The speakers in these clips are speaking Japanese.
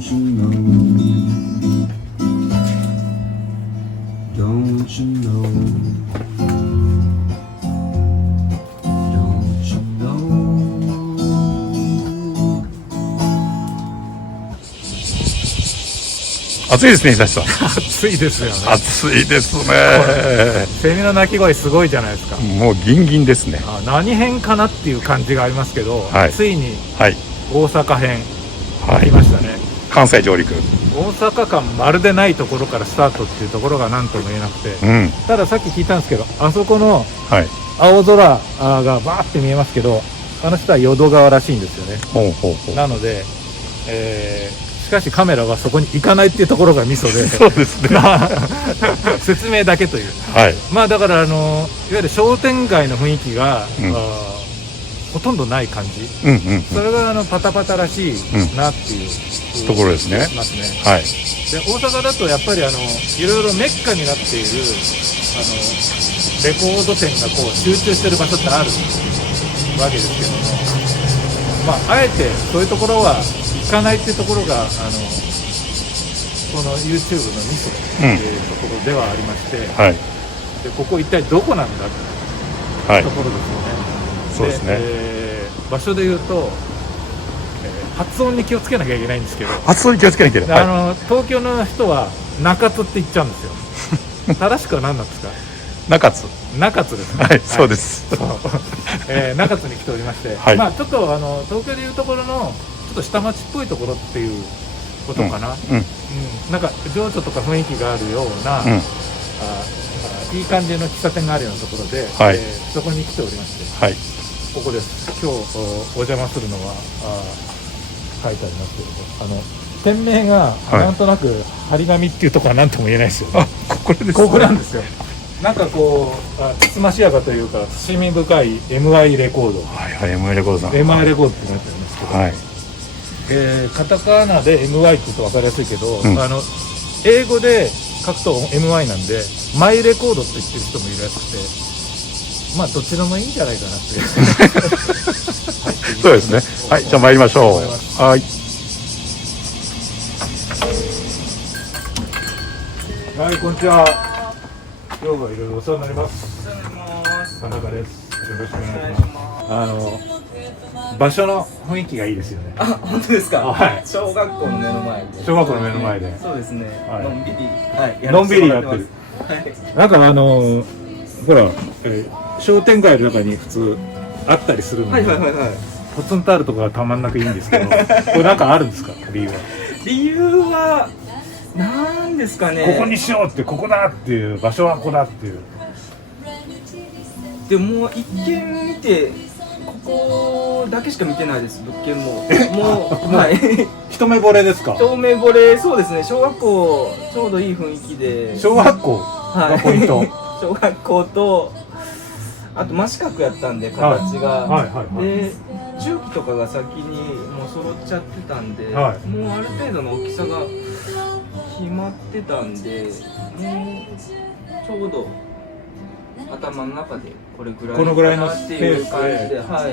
you know? Don't you know? Don't you know? 暑いですね、久しさん。暑いですよね。暑いですね。セミの鳴き声すごいじゃないですか。もうギンギンですね。何編かなっていう感じがありますけど、はいついにはい。大阪編はい来ましたね。関西上陸。大阪間まるでないところからスタートっていうところが何とも言えなくて、うん。たださっき聞いたんですけど、あそこのはい。青空がバーって見えますけど、あの人は淀川らしいんですよね。ほうほうほう。なので、しかしカメラはそこに行かないっていうところがミソでそうですね。説明だけという。はい。まあだからいわゆる商店街の雰囲気が、うんほとんどない感じ、うんうんそれがパタパタらしいうんなっていう、ところですねしますね。はい。で大阪だとやっぱりいろいろメッカになっているレコード店がこう集中してる場所ってあるわけですけども、まああえてそういうところは行かないっていうところがこの YouTube のミソっていうところではありまして、はい。でここ一体どこなんだってはいと。ころですよね。そうですね。場所で言うと、発音に気をつけなきゃいけないんですけど、発音に気をつけなきゃいけない。は東京の人は中津って言っちゃうんですよ。正しくは何なんですか？い。中津。中津ですね。はい、そうです。そう中津に来ておりまして、はいまあちょっと東京でいうところのちょっと下町っぽいところっていうことかな。うん。なんか情緒とか雰囲気があるような、うん。いい感じの喫茶店があるようなところで、はいそこに来ておりまして。はい。ここです。今日お邪魔するのは書いてありますけれど、店名がはいなんとなく張り紙っていうところは何とも言えないですよね。あ、これですね。ここなんですよ。なんかこうつつましやかというか親み深い MI レコード、はいはい、MI レコードさん。 MI レコードってなってるんですけど、はい。カタカナで MI って言うと分かりやすいけど、うん英語で書くと MI なんでマイレコードって言ってる人もいるらしくて、まあどちらもいいんじゃないかなっていうそうですね。はい、じゃあ参りましょ思いますう。はい。はい、こんにちは。今日はいろいろお世話になります。田中です。よろしくお願いします。場所の雰囲気がいいですよね。あ、本当ですか。はい小学校の目の前で。小学校の目の前で。そうですね。はいのんびり、はい、のんびりやってる。はい。なんかほら、商店街の中に普通あったりするので、はいはいはいはい。ポツンとあるところがたまんなくいいんですけど、これなんかあるんですか、理由は。理由はなんですかね。ここにしようって、ここだっていう場所はここだっていう。でも一見見てここだけしか見てないです。物件もはい。一目惚れですか。一目惚れ、そうですね。小学校ちょうどいい雰囲気で。小学校がポイント。小学校とあと真四角やったんで形が、はいはいはいで重機とかが先にもう揃っちゃってたんで、はいもうある程度の大きさが決まってたんで、もうちょうど頭の中でこれぐらいこのぐらいのかなっていう感じで、スペは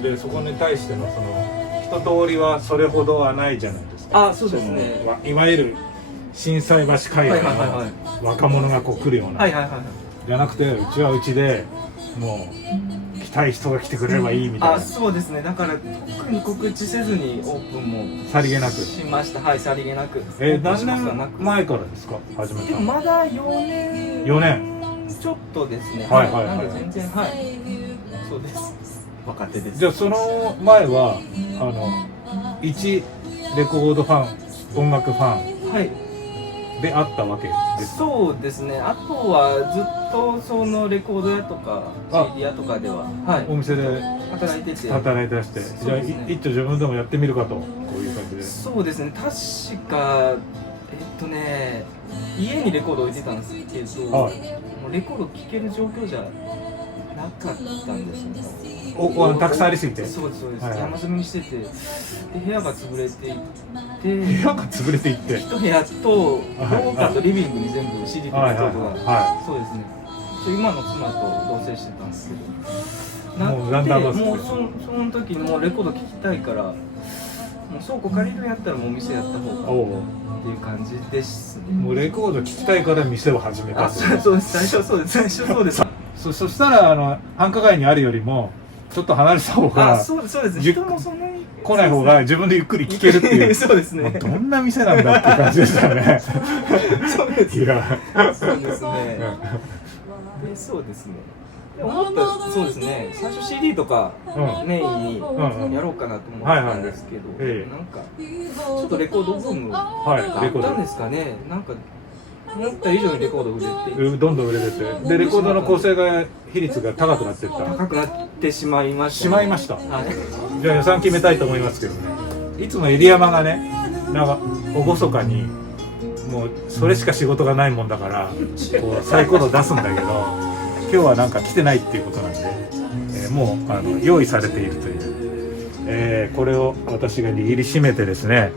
い。でそこに対しての一通りはそれほどはないじゃないですか。あ、そうですね。いわゆる心斎橋海岸はいはいはいはの若者がこう来るような、はいはいはい。じゃなくて、うちはうちでもう来たい人が来てくれればいいみたいあ、な、そうですね。だから特に告知せずにオープンもさりげなく。しました。はい、さりげなく。何年前からですか、始めたの。でもまだ4年4年。ちょっとですね。はいはいはいなんで全然、はい。そうです。若手です。じゃあその前は一レコードファン、音楽ファンはい。であったわけですか。そうですね。あとはずっとそのレコード屋とかあ CD 屋とかでは、はい、お店で働いてて。働いてらして、じゃあ一丁自分でもやってみるかと、こういう感じで。そうですね。確か家にレコード置いてたんですけど、はいもうレコード聴ける状況じゃなかったんですよね。たくさんありすぎて。そうですそうです、はいはい山積みにしてて、で部屋が潰れていって、部屋が潰れていって。一部屋と廊下とリビングに全部 CD とレコードが、はそうですね。今の妻と同棲してたんですけど、もうランダムバスもうその時にもうレコード聴きたいから、もう倉庫借りるんやったらもうお店やった方がおお、っていう感じですね。もうレコード聴きたいから店を始めたあ、と。そうです。最初そうです。最初そうです。そしたら繁華街にあるよりもちょっと離れた方がそうです。じ人もそんなに来ない方が自分でゆっくり聴けるっていう。そうですね。もうどんな店なんだっていう感じでしたよね。そうですいや、そうですね。そうですね。思ったそうですね。最初 CD とかメインにやろうかなと思ったんですけど、なんかちょっとレコードブームがあったんですかね。なんか思った以上にレコード売れてどんどん売れてて、でレコードの構成が比率が高くなっていった。高くなってしまいましたね。じゃあ予算決めたいと思いますけどね。いつもエリヤマがね、なんか厳かにもうそれしか仕事がないもんだからこうサイコード出すんだけど、今日はなんか来てないっていうことなんで、もう用意されているという、これを私が握りしめてですね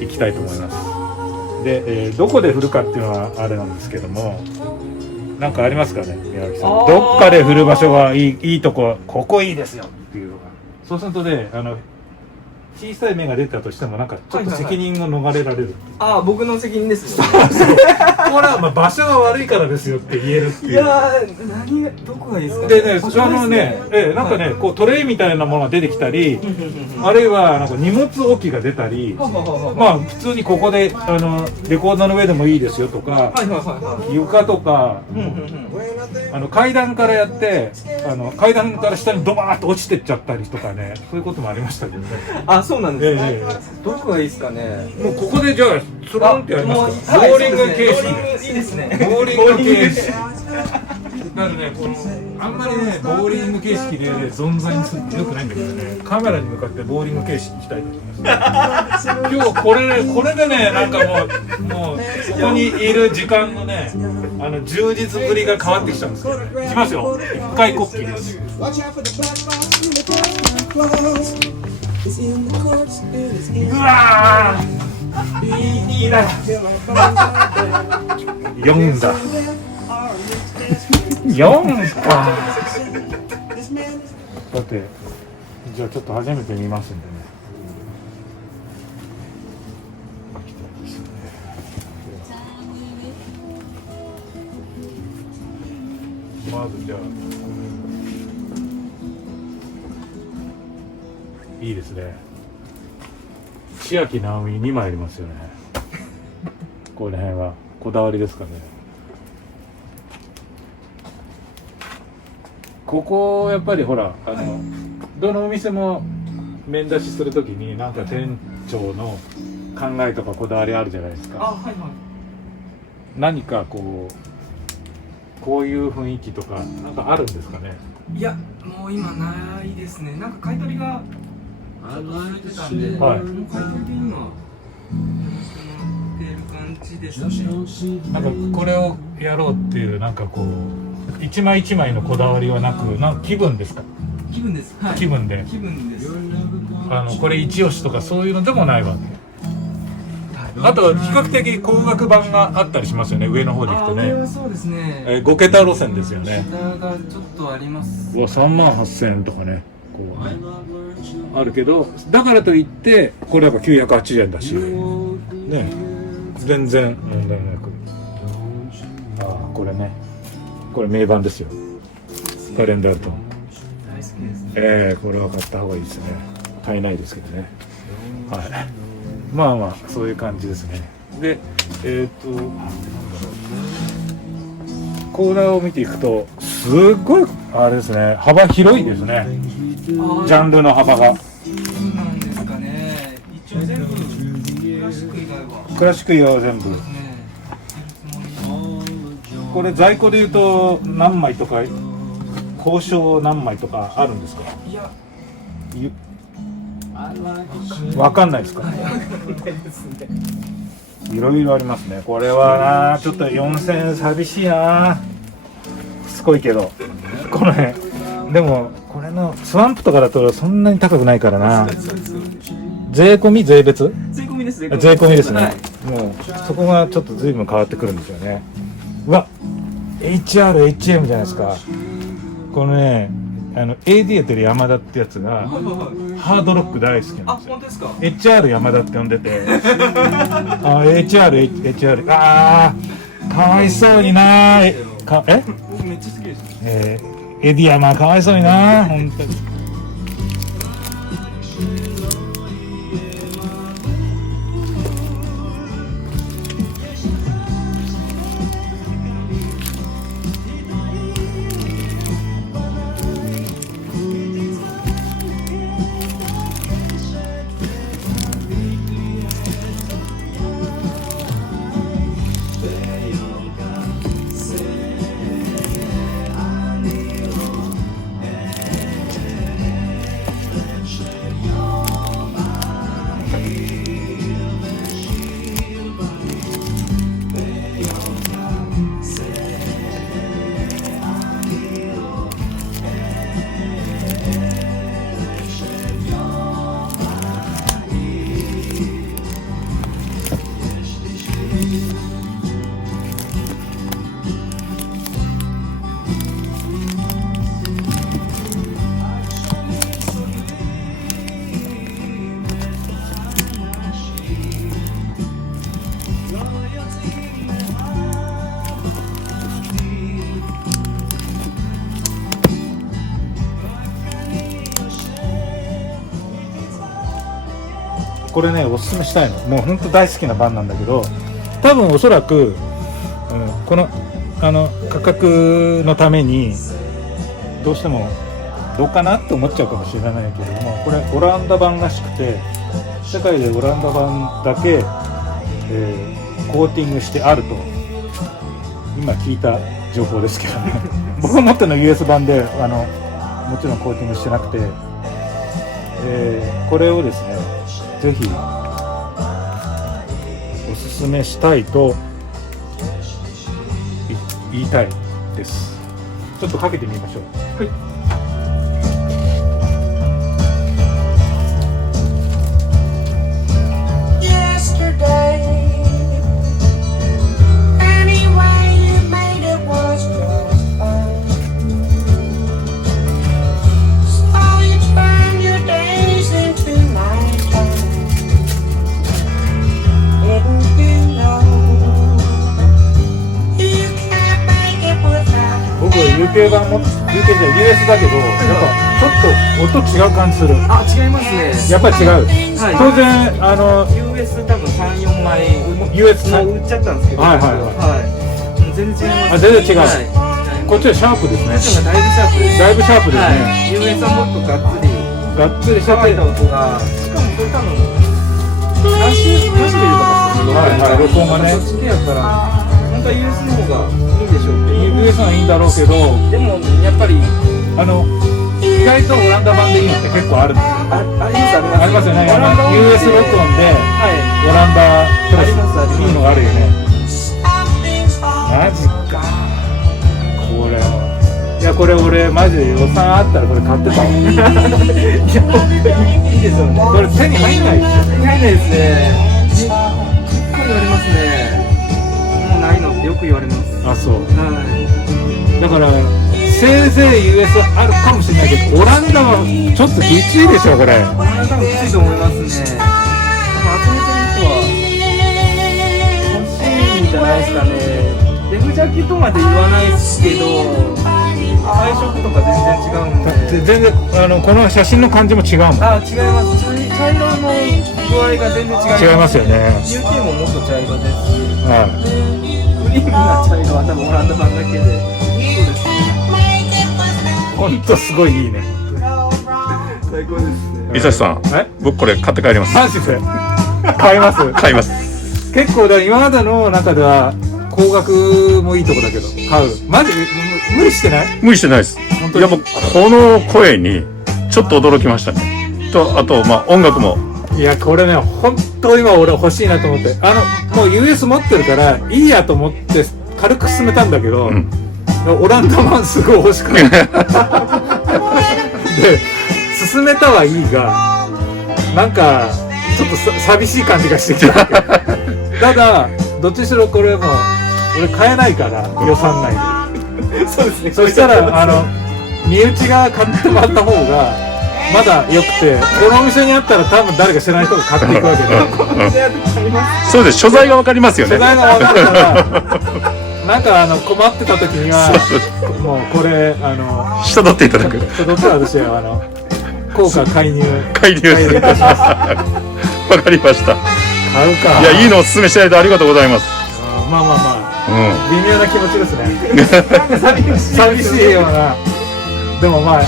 いきたいと思います。で、どこで振るかっていうのはあれなんですけども、なんかありますかね、宮脇さん。どっかで振る場所がいいとこ、ここいいですよっていうのが。そうするとね、小さい芽が出たとしてもなんかちょっと責任を逃れられる。ああ、僕の責任ですよ。これはまあ場所が悪いからですよって言えるっていう。いやー、どこがいいですかね。でね、なんかね、こうトレイみたいなものが出てきたり、あるいはなんか荷物置きが出たり、まあ普通にここでレコードの上でもいいですよとか、床とか、階段からやって階段から下にドバーッと落ちてっちゃったりとかね、そういうこともありましたけどね。あ、そうなんですね。どこがいいですかね。もうここでじゃあスロンってやりますか。ボーリング形式で。いいですね。ボーリング形式。だからね、あんまりねボーリング形式で存在にするってよくないんだけどね、カメラに向かってボーリング形式にしたいと思います。今日これでね、なんかもうここにいる時間のね充実ぶりが変わってきたんですけどね。いきますよ。一回こっきりです。うわー、いいな。4だ。4か。だってじゃあちょっと初めて見ますんでね。まずじゃあいいですね。千秋直美2枚ありますよね。この辺はこだわりですかね。ここやっぱりほらどのお店も面出しするときになんか店長の考えとかこだわりあるじゃないですか。何かこういう雰囲気とかなんかあるんですかね。いや、もう今ないですね。なんか買い取りが続いてたんで、はい、もう買い取りで今ってる感じですね。なんかこれをやろうっていうなんかこう一枚一枚のこだわりはなく、なんか気分ですか。気分です。はい、気分で。気分です。これ一押しとかそういうのでもないわけ。あと比較的高額版があったりしますよね。上の方でいくとね。上はそうですね。5桁路線ですよね。下がちょっとあります。38,000円とかね。こうあるけど、だからといってこれやっぱ980円だし、ね、全然問題なく。これね。これ名盤ですよ。カレンダーと。大好きですね。これは買った方がいいですね。買えないですけどね。はい。まあまあそういう感じですね。で、コーナーを見ていくとすっごいあれですね。幅広いですね。ジャンルの幅が。そうなんですかね。一応全部クラシック以外は。クラシック以外は全部。そうですね。これ在庫でいうと何枚とか交渉何枚とかあるんですか。いや、わかんないですか。いろいろありますね。これはなちょっと4000円寂しいな。しつこいけどこの辺でもこれのスワンプとかだとそんなに高くないからな。税込み税別？税込みです。税込みですね。はい、もうそこがちょっと随分変わってくるんですよね。うわ、HRHM じゃないですか。このね AD やってる山田ってやつがハードロック大好きなんですよ。本当ですか。 HR 山田って呼んでてHR かわいそうにな僕めっちゃ好きです。エディ山かわいそうにな本当に。これねおすすめしたいの。もう本当大好きな版なんだけど、多分おそらく、この価格のためにどうしてもどうかなって思っちゃうかもしれないけれども、これオランダ版らしくて、世界でオランダ版だけ、コーティングしてあると今聞いた情報ですけどね僕が持ってるの US 版でもちろんコーティングしてなくて、これをですねぜひおすすめしたいと言いたいです。ちょっとかけてみましょう。はい。UK 版も UK じゃ US だけど、やっぱちょっと音違う感じする。違いますね。やっぱり違う。はい、当然US 多分3、4枚 US もう売っちゃったんですけど、はい。全然違います。全然違う。こっちはシャープですね。こっちはだいぶシャープです。だいぶシャープですね。US はもっとがっつりしちゃってた音が、しかもこれ多分ナッシュビルとかする録音がね。そっち系やから本当は US の方がいいでしょうけど。US はいいんだろうけど、でもやっぱり意外とオランダ版でいいのって結構あるんですよ。ありますよね。US 録音でオランダプラスいいのがあるよね。マジか。これ俺マジで予算あったらこれ買ってたもん。いいですよね。これ手に入んないでしょ。手に入んないですね。結構言われますね。もうないのってよく言われます。あ、そう。はい。だからせいぜい US あるかもしれないけど、オランダはちょっときついでしょこれ。オランダもきついと思いますね。集めてる人は欲しいんじゃないですかね。デフジャケとまで言わないですけど、配色とか全然違うんで。全然この写真の感じも違うもん。違います。茶色の具合が全然違います。違いますよね。UK ももっと茶色ですし、はい。クリームな茶色は多分オランダ版だけで。ほんとすごいいいね。最高ですね。伊佐さん、僕これ買って帰ります。マジで買います。買います。結構だ今までの中では高額もいいとこだけど買う。マジ無理してない？無理してないです。いやもうこの声にちょっと驚きましたね。とあと音楽も。いやこれね本当今俺欲しいなと思って、もう US 持ってるからいいやと思って軽く進めたんだけど、オランダ版すごい欲しくなったで進めたはいいが、なんかちょっと寂しい感じがしてきたただどっちにしろこれもう俺買えないから予算内でそうですね。そしたら身内が買ってもらった方がまだ良くて、このお店にあったら多分誰か知らない人が買っていくわけで、そうです、所在がわかりますよね。世代が分かるからなんか困ってた時にはもうこれ下取っていただく。ちょっと私は効果介入いたします。わかりました。買うか。いや、いいのをお勧めしていただいてありがとうございます。まあまあまあ、う微妙な気持ちですね。寂しいような。でもまあ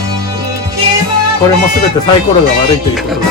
これも全てサイコロが悪いということで